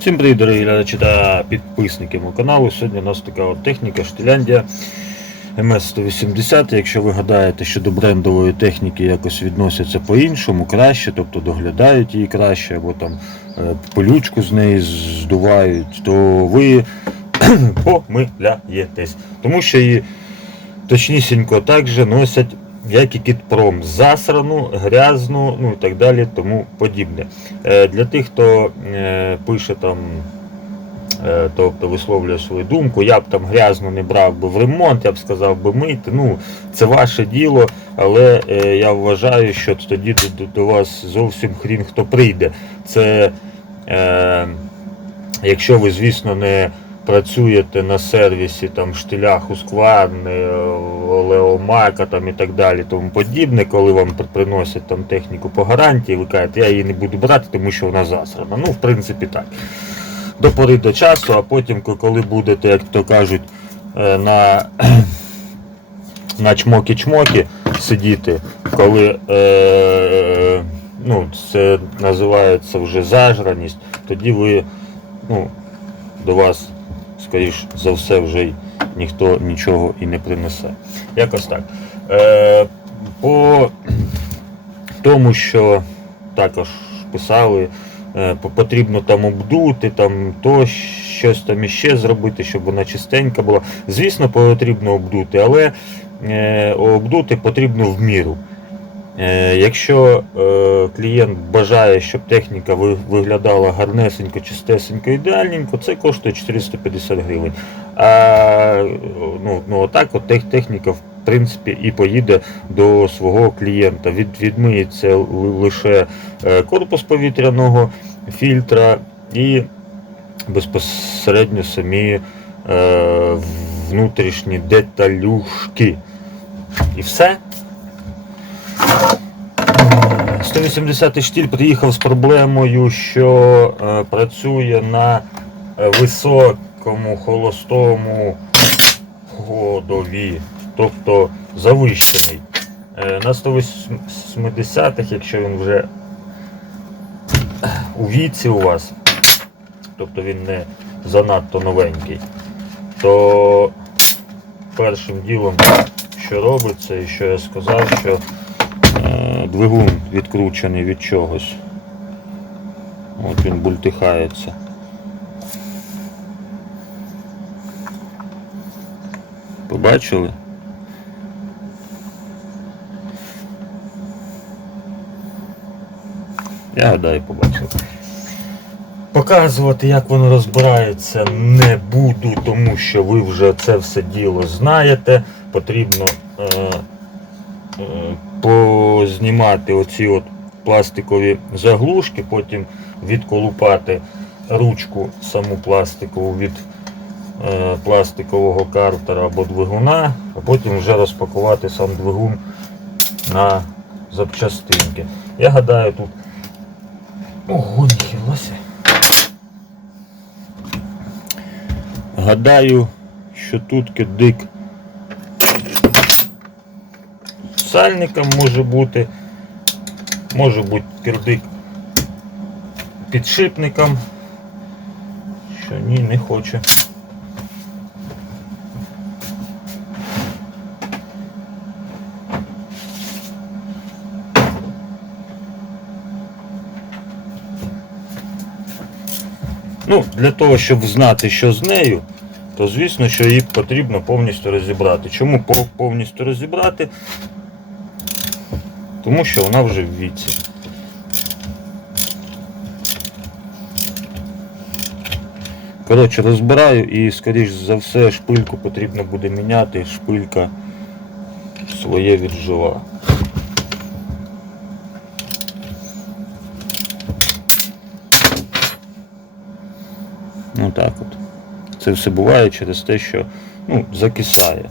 Всім привіт, дорогі глядачі та підписники мого каналу. Сьогодні у нас така от техніка Штиляндія МС-180. Якщо ви гадаєте, що до брендової техніки якось відносяться по-іншому, краще, тобто доглядають її краще, або там е, пилючку з неї здувають, то ви помиляєтесь. Тому що її точнісінько так же носять як і кітпром, засрану, грязну, ну і так далі, тому подібне. Е, Для тих, хто е, пише там, е, тобто висловлює свою думку, я б там грязну не брав би в ремонт, я б сказав би мити. Ну, це ваше діло, але я вважаю, що тоді до, вас зовсім хрін хто прийде. Це е, якщо ви, звісно, не працюєте на сервісі там штилях Ускварни, Леомака там і так далі, тому подібне, коли вам приносять там техніку по гарантії, ви кажете, я її не буду брати, тому що вона засрана. Ну, в принципі, так. До пори до часу, а потім, коли будете, як то кажуть, е, на, на чмокі-чмокі сидіти, коли е, ну, це називається вже зажраність, тоді ви ну, до вас, скоріш за все, вже ніхто нічого і не принесе. Якось так. Е, по тому, що також писали, е, потрібно там обдути, там то щось там іще зробити, щоб вона чистенька була. Звісно, потрібно обдути, але е, обдути потрібно в міру. Е, Якщо е, клієнт бажає, щоб техніка виглядала гарнесенько, чистесенько, ідеальненько, це коштує 450 гривень. А ну, ну отак от техніка в принципі і поїде до свого клієнта. Від, відмиється лише е, корпус повітряного фільтра і безпосередньо самі е, внутрішні деталюшки. І все. 180 штіль приїхав з проблемою, що е, працює на е, високому холостому ходові, тобто завищений. Е, на 180-х, якщо він вже у віці у вас, тобто він не занадто новенький, то першим ділом, що робиться, і що я сказав, що двигун відкручений від чогось. От він бультихається. Побачили? Я гадаю, побачив. Показувати, як воно розбирається, не буду, тому що ви вже це все діло знаєте. Потрібно е, познімати оці от пластикові заглушки, потім відколупати ручку саму пластикову від е, пластикового картера або двигуна, а потім вже розпакувати сам двигун на запчастинки. Я гадаю, тут Ого, ніхілося. Гадаю, що тут кидик сальником може бути, може бути кирдик підшипником, що ні, не хоче. Ну, для того, щоб знати, що з нею, то звісно, що її потрібно повністю розібрати. Чому повністю розібрати? Тому що вона вже в віці. Коротше, розбираю і, скоріш за все, шпильку потрібно буде міняти, шпилька своє віджила. Ну так от. Це все буває через те, що ну, закисає.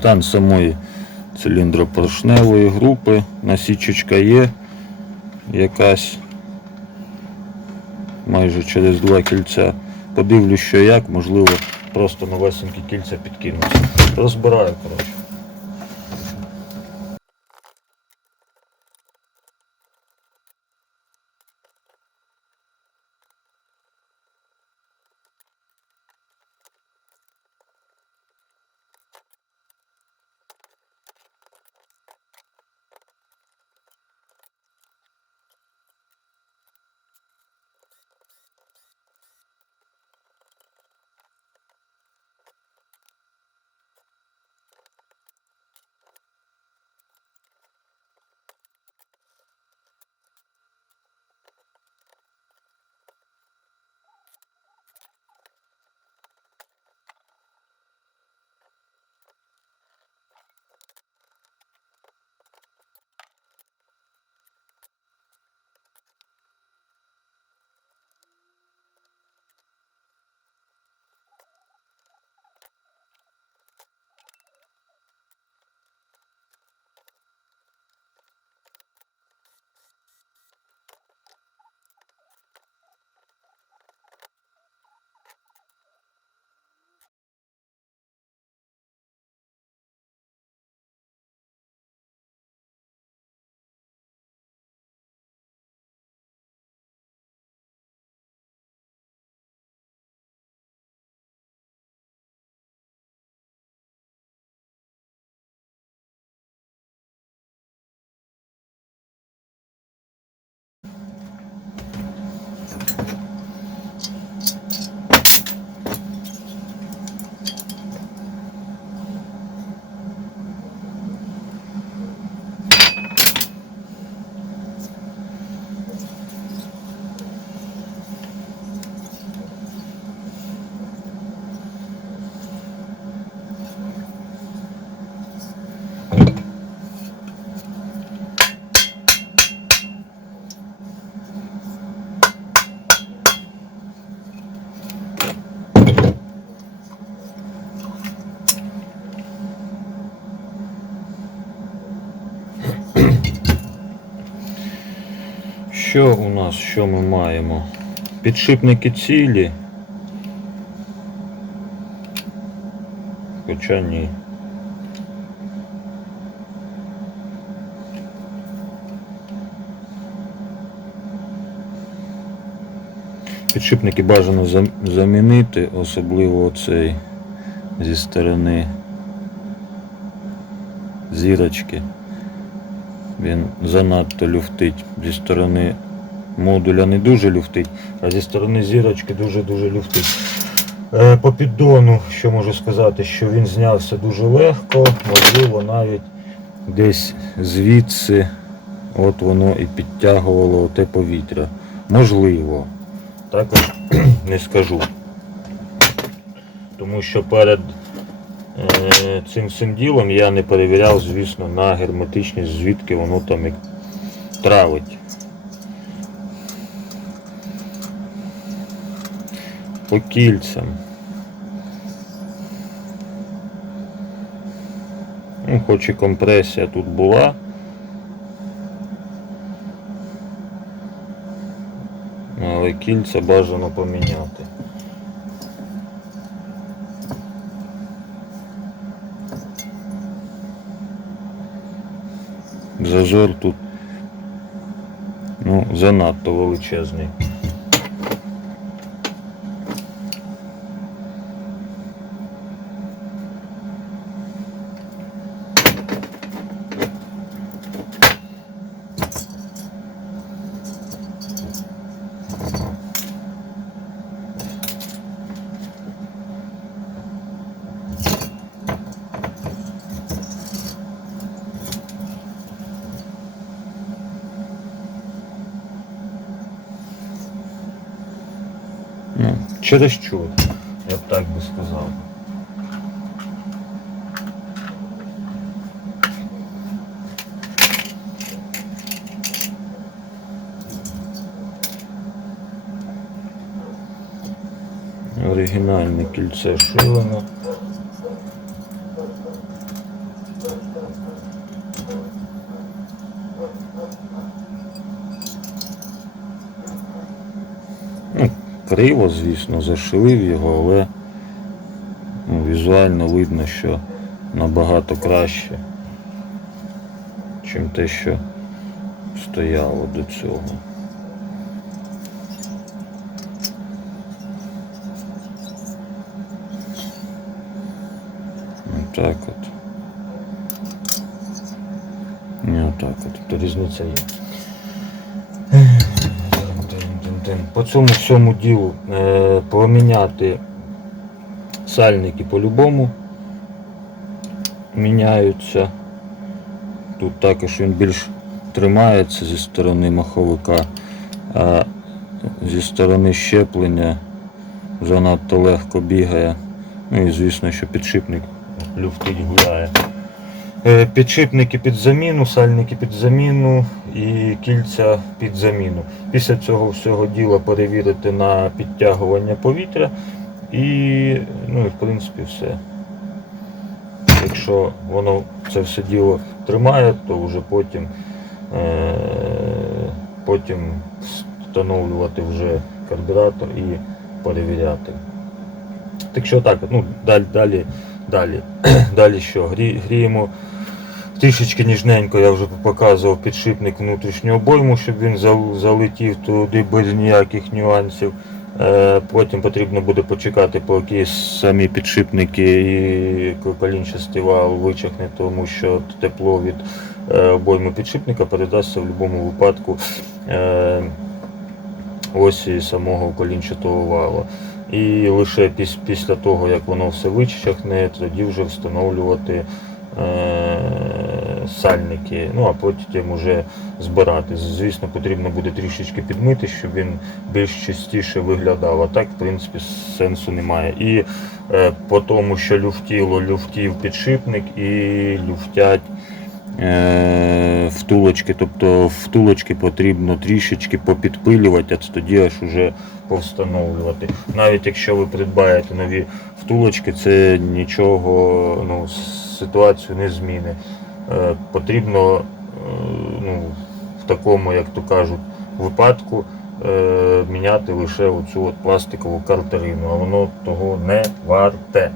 Стан самої циліндропоршневої групи, насічечка є якась майже через два кільця. Подивлюсь, що як, можливо, просто новесенькі кільця підкинуться. Розбираю, коротше. Що у нас, що ми маємо? Підшипники цілі. Хоча ні. Підшипники бажано замінити, особливо оцей зі сторони зірочки. Він занадто люфтить. Зі сторони модуля не дуже люфтить, а зі сторони зірочки дуже-дуже люфтить. Е, По піддону, що можу сказати, що він знявся дуже легко, можливо, навіть десь звідси от воно і підтягувало те повітря. Можливо. Також не скажу. Тому що перед цим всім ділом я не перевіряв, звісно, на герметичність, звідки воно там і травить. По кільцям. Ну, хоч і компресія тут була. Але кільця бажано поміняти. Зазор тут ну, занадто величезний. Ну, що? я б так би сказав. Оригінальне кільце шилено. Ну, криво, звісно, зашилив його, але ну, візуально видно, що набагато краще, чим те, що стояло до цього. Так от. Не отак от. То різниця є. Дин-дин-дин. По цьому всьому ділу е, поміняти сальники по-любому міняються. Тут також він більш тримається зі сторони маховика, а зі сторони щеплення занадто легко бігає. Ну і звісно, що підшипник люфтить гуляє. Е, Підшипники під заміну, сальники під заміну і кільця під заміну. Після цього всього діла перевірити на підтягування повітря і, ну, і в принципі все. Якщо воно це все діло тримає, то вже потім, е, потім встановлювати вже карбюратор і перевіряти. Так що так, ну, далі, далі, далі, далі що? Грі, гріємо трішечки ніжненько, я вже показував підшипник внутрішню обойму, щоб він залетів туди без ніяких нюансів. Е, Потім потрібно буде почекати, поки самі підшипники і колінчастий вал вичахне, тому що тепло від е, обойми підшипника передасться в будь-якому випадку е, осі самого колінчатого вала. І лише після того, як воно все вичахне, тоді вже встановлювати сальники, ну а потім вже збирати. Звісно, потрібно буде трішечки підмити, щоб він більш чистіше виглядав. А так, в принципі, сенсу немає. І е, по тому, що люфтіло, люфтів підшипник і люфтять е, втулочки. Тобто втулочки потрібно трішечки попідпилювати, а тоді аж уже повстановлювати. Навіть якщо ви придбаєте нові втулочки, це нічого, ну, ситуацію не зміни. Е, потрібно е, ну, в такому, як то кажуть, випадку е, міняти лише оцю от пластикову картерину, а воно того не варте.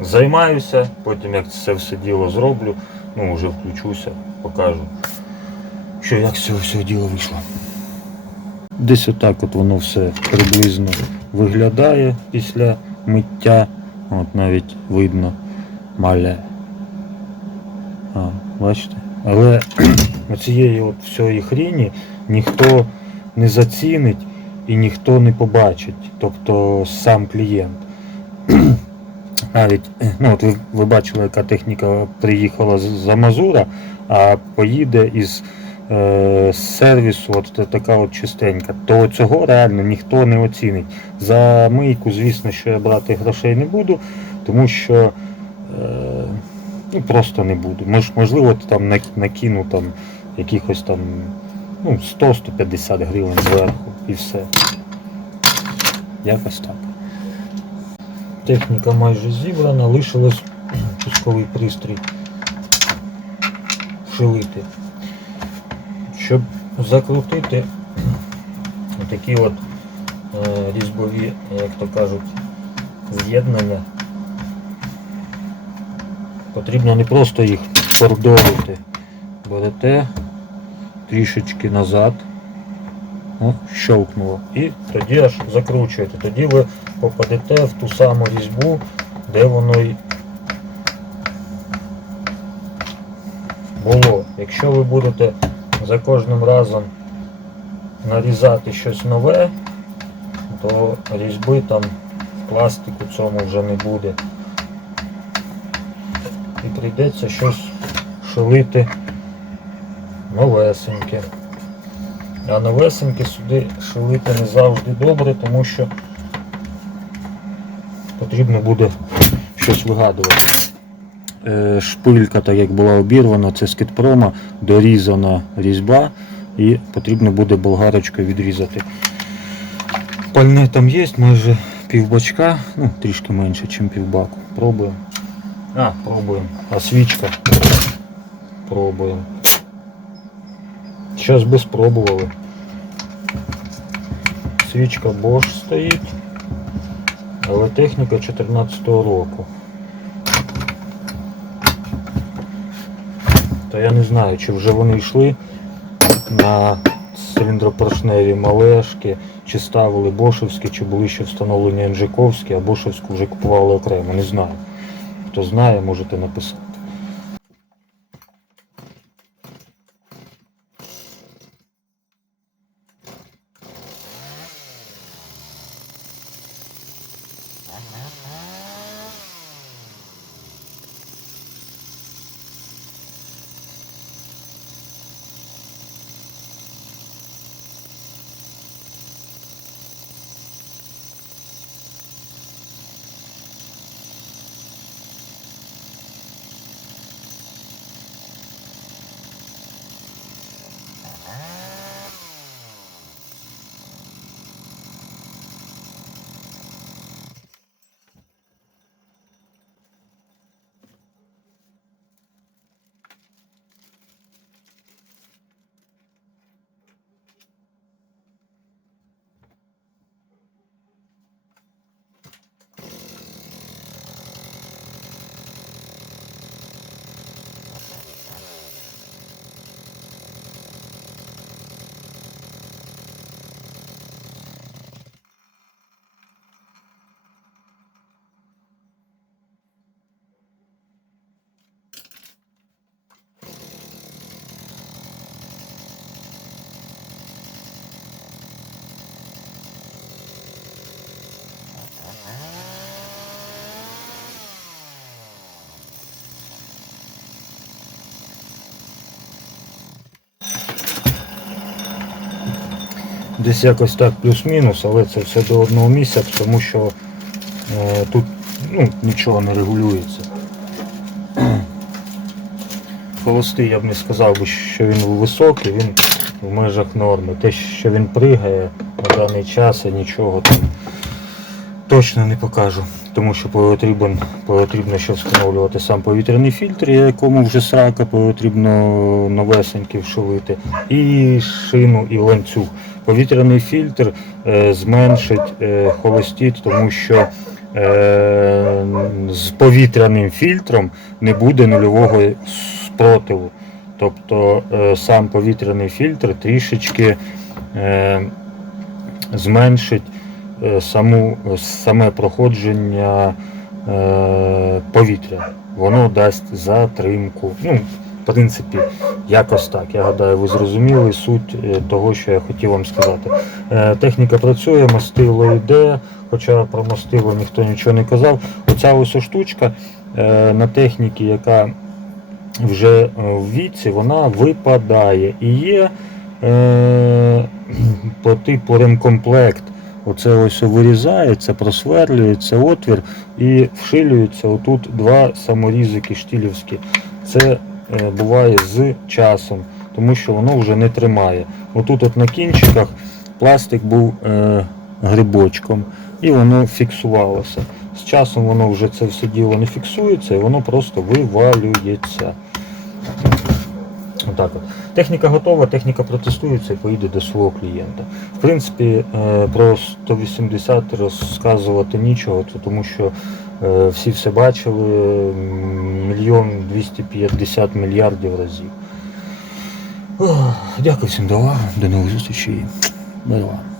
Займаюся, потім як це все діло зроблю, ну вже включуся, покажу, що як з всього діла вийшло. Десь отак от воно все приблизно виглядає після миття. От навіть видно маля. Бачите? Але оцієї от всієї хрені ніхто не зацінить і ніхто не побачить, тобто сам клієнт. Навіть, ну от ви, ви бачили, яка техніка приїхала з- за Мазура, а поїде із е, сервісу, от така от чистенька, то цього реально ніхто не оцінить. За мийку, звісно, що я брати грошей не буду, тому що е, ну, просто не буду. Мож, можливо, там накину там якихось там ну, 100-150 гривень зверху і все. Якось так. Техніка майже зібрана, лишилось пусковий пристрій вшилити. Щоб закрутити такі от е, різьбові, як то кажуть, з'єднання, потрібно не просто їх кордовити. Берете трішечки назад, о, щелкнуло, і тоді аж закручуєте. Тоді ви попадете в ту саму різьбу, де воно й було. Якщо ви будете за кожним разом нарізати щось нове, то різьби там в пластику цьому вже не буде. Прийдеться щось шилити новесеньке. А новесеньке сюди шилити не завжди добре, тому що потрібно буде щось вигадувати. Е, Шпилька, так як була обірвана, це з китпрома, дорізана різьба і потрібно буде болгарочкою відрізати. Пальне там є, майже півбачка, ну трішки менше, ніж півбаку. Пробуємо. А, пробуємо. А свічка. Пробуємо. Зараз би спробували. свічка Bosch стоїть, але техніка 14 року. То я не знаю, чи вже вони йшли на циліндропоршневі малешки, чи ставили бошевські, чи були ще встановлені Анжиковські, а бошевську вже купували окремо, не знаю. Хто знає, можете написати. Десь якось так плюс-мінус, але це все до одного місця, тому що е, тут ну, нічого не регулюється. Холостий я б не сказав, що він високий, він в межах норми. Те, що він пригає на даний час, і нічого там точно не покажу. Тому що потрібен, потрібно ще встановлювати сам повітряний фільтр, якому вже срака потрібно новесенький вшивити, і шину, і ланцюг. Повітряний фільтр е, зменшить е, холостіт, тому що е, з повітряним фільтром не буде нульового спротиву. Тобто е, сам повітряний фільтр трішечки е, зменшить саму, саме проходження е, повітря. Воно дасть затримку. Ну, в принципі, якось так. Я гадаю, ви зрозуміли суть е, того, що я хотів вам сказати. Е, Техніка працює, мастило йде, хоча про мастило ніхто нічого не казав. Оця ось штучка е, на техніці, яка вже е, в віці, вона випадає. І є е, по типу ремкомплект. Оце ось вирізається, просверлюється отвір і вшилюється отут два саморізики штілівські. Це е, буває з часом, тому що воно вже не тримає. Отут от на кінчиках пластик був е, грибочком і воно фіксувалося. З часом воно вже це все діло не фіксується і воно просто вивалюється. Отак от. Техніка готова, техніка протестується і поїде до свого клієнта. В принципі, е, про 180 розказувати нічого, тому що е, всі все бачили мільйон 250 мільярдів разів. Дякую всім до уваги, до нових зустрічей. Бай-бай.